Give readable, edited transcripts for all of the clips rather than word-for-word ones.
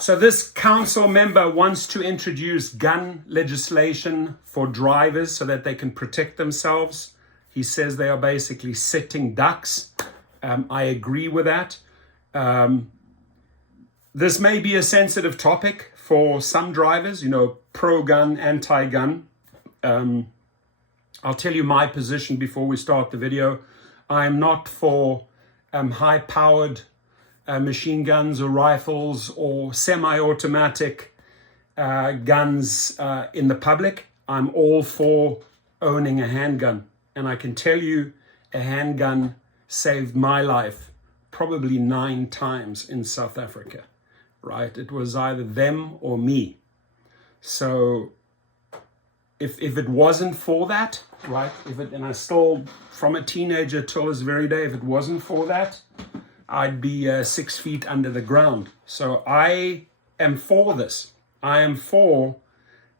So this council member wants to introduce gun legislation for drivers so that they can protect themselves. He says they are basically sitting ducks. I agree with that. This may be a sensitive topic for some drivers, pro-gun, anti-gun. I'll tell you my position before we start the video. I'm not for high-powered machine guns or rifles or semi-automatic guns in the public. I'm all for owning a handgun. And I can tell you a handgun saved my life probably 9 times in South Africa, right? It was either them or me. So if it wasn't for that, right? And I still, from a teenager till this very day, if it wasn't for that, I'd be 6 feet under the ground. So I am for this. I am for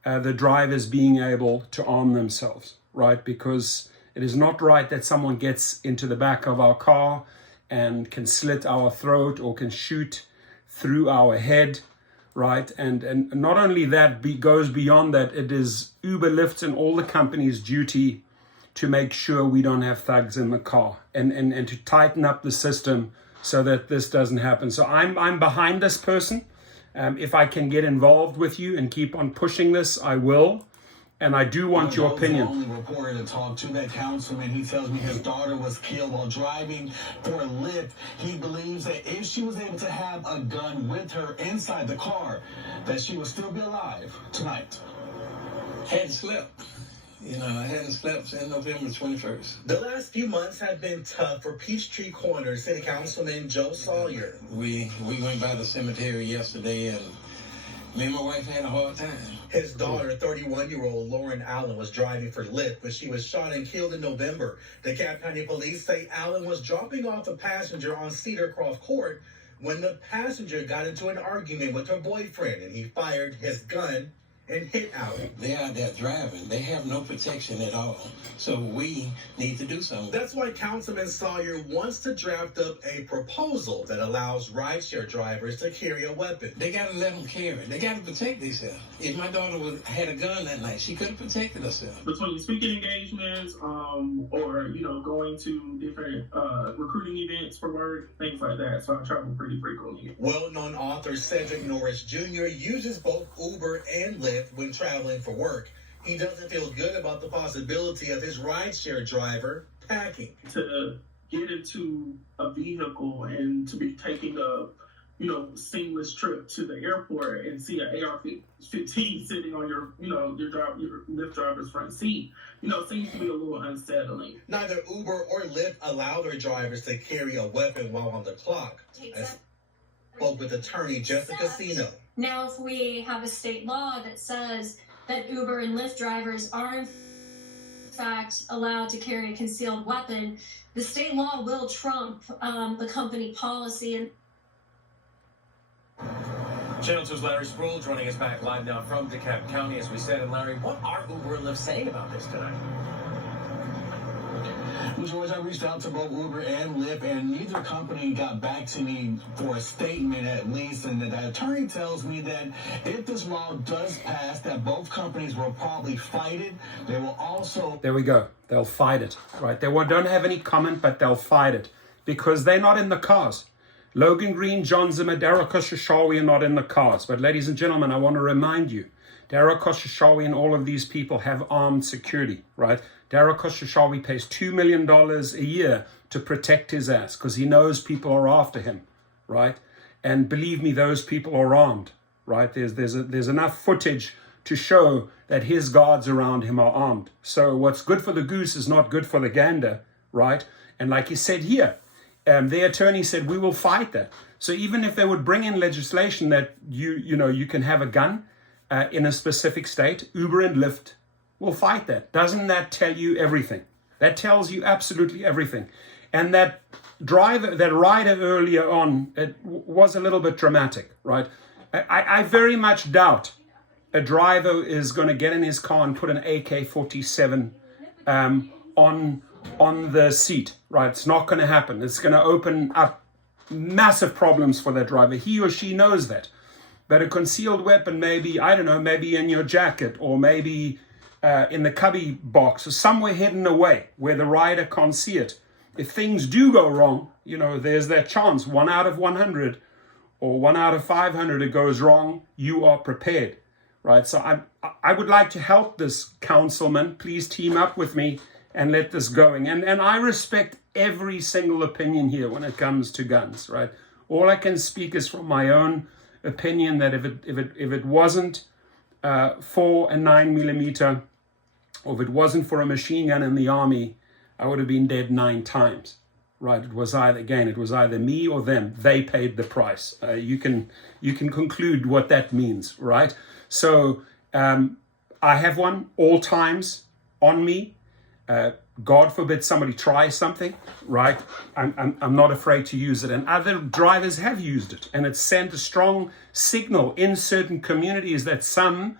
the drivers being able to arm themselves, right? Because it is not right that someone gets into the back of our car and can slit our throat or can shoot through our head, right? And not only that, goes beyond that, it is Uber, Lyft, and all the companies' duty to make sure we don't have thugs in the car and to tighten up the system so that this doesn't happen. So I'm behind this person. If I can get involved with you and keep on pushing this, I will. And I do want your opinion. The only reporter to talk to that councilman. He tells me his daughter was killed while driving for Lyft. He believes that if she was able to have a gun with her inside the car, that she would still be alive tonight. Hadn't slept. I hadn't slept since November 21st. The last few months have been tough for Peachtree Corner City Councilman Joe Sawyer. We went by the cemetery yesterday, and me and my wife had a hard time. His daughter, 31-year-old Lauren Allen, was driving for Lyft when she was shot and killed in November. The DeKalb County Police say Allen was dropping off a passenger on Cedarcroft Court when the passenger got into an argument with her boyfriend, and he fired his gun and hit Allen. They're out there driving. They have no protection at all. So we need to do something. That's why Councilman Sawyer wants to draft up a proposal that allows rideshare drivers to carry a weapon. They got to let them carry. They got to protect themselves. If my daughter had a gun that night, she could have protected herself. Between speaking engagements, or going to different recruiting events for work, things like that. So I travel pretty frequently. Well-known author Cedric Norris Jr. uses both Uber and Lyft when traveling for work. He doesn't feel good about the possibility of his rideshare driver packing. To get into a vehicle and to be taking a seamless trip to the airport and see an AR-15 sitting on your Lyft driver's front seat, seems to be a little unsettling. Neither Uber or Lyft allow their drivers to carry a weapon while on the clock. I spoke with attorney Jessica Sino. Now, if we have a state law that says that Uber and Lyft drivers are in fact allowed to carry a concealed weapon, the state law will trump the company policy. And Channel 2's Larry Sproul joining us back live now from DeKalb County, as we said. And Larry, what are Uber and Lyft saying about this tonight? George, I reached out to both Uber and Lyft, and neither company got back to me for a statement at least. And the attorney tells me that if this law does pass, that both companies will probably fight it. They will also... There we go. They'll fight it, right? They don't have any comment, but they'll fight it because they're not in the cars. Logan Green, John Zimmer, Dara Khosrowshahi are not in the cars. But ladies and gentlemen, I want to remind you, Dara Khosrowshahi and all of these people have armed security, right? Dara Khosrowshahi pays $2 million a year to protect his ass because he knows people are after him, right? And believe me, those people are armed, right? There's enough footage to show that his guards around him are armed. So what's good for the goose is not good for the gander, right? And like he said here, the attorney said, we will fight that. So even if they would bring in legislation that you can have a gun in a specific state, Uber and Lyft will fight that. Doesn't that tell you everything? That tells you absolutely everything. And that rider earlier on, it was a little bit dramatic, right? I very much doubt a driver is going to get in his car and put an AK-47 on the seat, right? It's not going to happen. It's going to open up massive problems for that driver. He or she knows that. But a concealed weapon, maybe, I don't know, maybe in your jacket, or maybe in the cubby box, or somewhere hidden away where the rider can't see it. If things do go wrong, you know, there's that chance, 1 out of 100 or 1 out of 500 it goes wrong, you are prepared, right? So I would like to help this councilman. Please team up with me and let this going. And I respect every single opinion here when it comes to guns, right? All I can speak is from my own opinion, that if it wasn't for a 9mm, or if it wasn't for a machine gun in the army, I would have been dead 9 times, right? It was either me or them. They paid the price. You can conclude what that means, right? So I have one all times on me. God forbid somebody tries something, right? I'm not afraid to use it. And other drivers have used it. And it's sent a strong signal in certain communities that some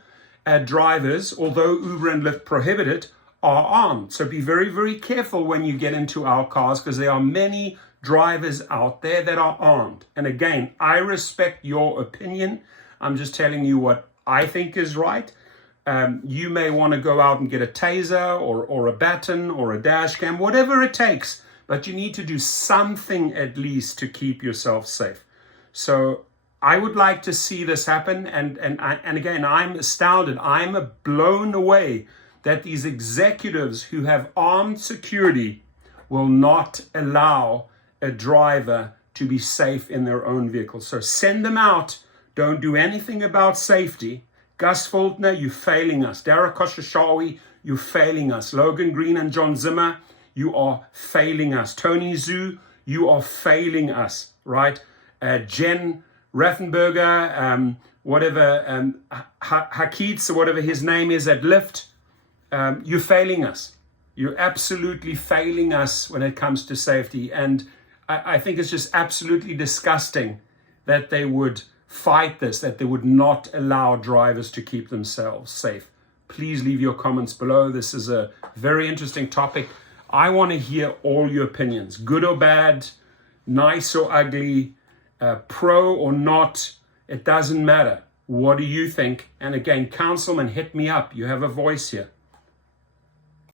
drivers, although Uber and Lyft prohibit it, are armed. So be very, very careful when you get into our cars, because there are many drivers out there that are armed. And again, I respect your opinion. I'm just telling you what I think is right. You may want to go out and get a taser or a baton or a dash cam, whatever it takes, but you need to do something at least to keep yourself safe. So I would like to see this happen. And again, I'm astounded. I'm blown away that these executives who have armed security will not allow a driver to be safe in their own vehicle. So send them out. Don't do anything about safety. Gus Fultner, you're failing us. Dara Khosrowshahi, you're failing us. Logan Green and John Zimmer, you are failing us. Tony Zhu, you are failing us, right? Jen Rathenberger, Hakitz, or whatever his name is at Lyft, you're failing us. You're absolutely failing us when it comes to safety. And I think it's just absolutely disgusting that they would fight this, that they would not allow drivers to keep themselves safe. Please leave your comments below. This is a very interesting topic. I want to hear all your opinions, good or bad, nice or ugly, pro or not. It doesn't matter. What do you think? And again, councilman, hit me up. You have a voice here.